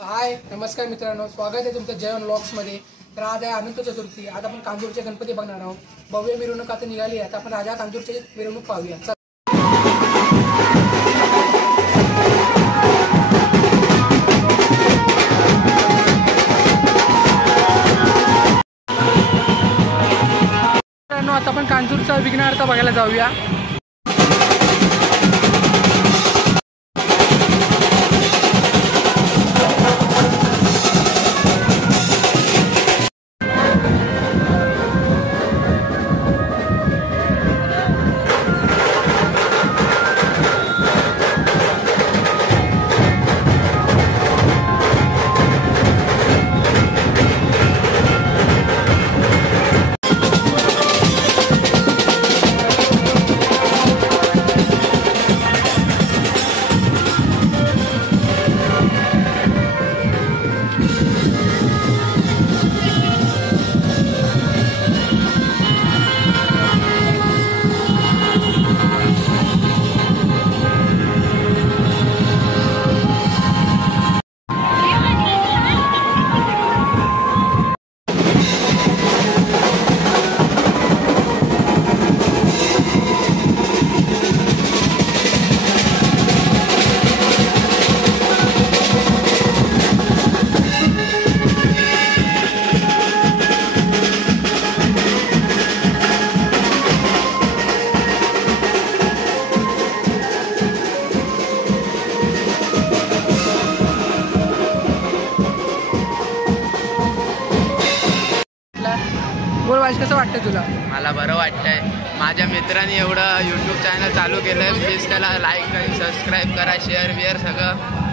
हाय नमस्कार मित्रांनो, स्वागत आहे तुमचं जयन व्लॉग्समध्ये। तर आज आहे अनंत चतुर्थी। आज आपण कांजूरचे गणपती बघणार आहोत। भव्य मिरवणूक आता निघाली आहे। आता आपण राजा कांजूरची मिरवणूक पाहूया। मित्रांनो, आता आपण कांजूरचा विघ्नहर्ता बघायला जाऊया। बोल वाईस, कसं वाटतं तुला? मला बरं वाटतंय। माझ्या मित्रांनी एवढं यूट्यूब चॅनल चालू केलं, प्लीज त्याला लाईक करा, सबस्क्राईब करा, शेअर सगळं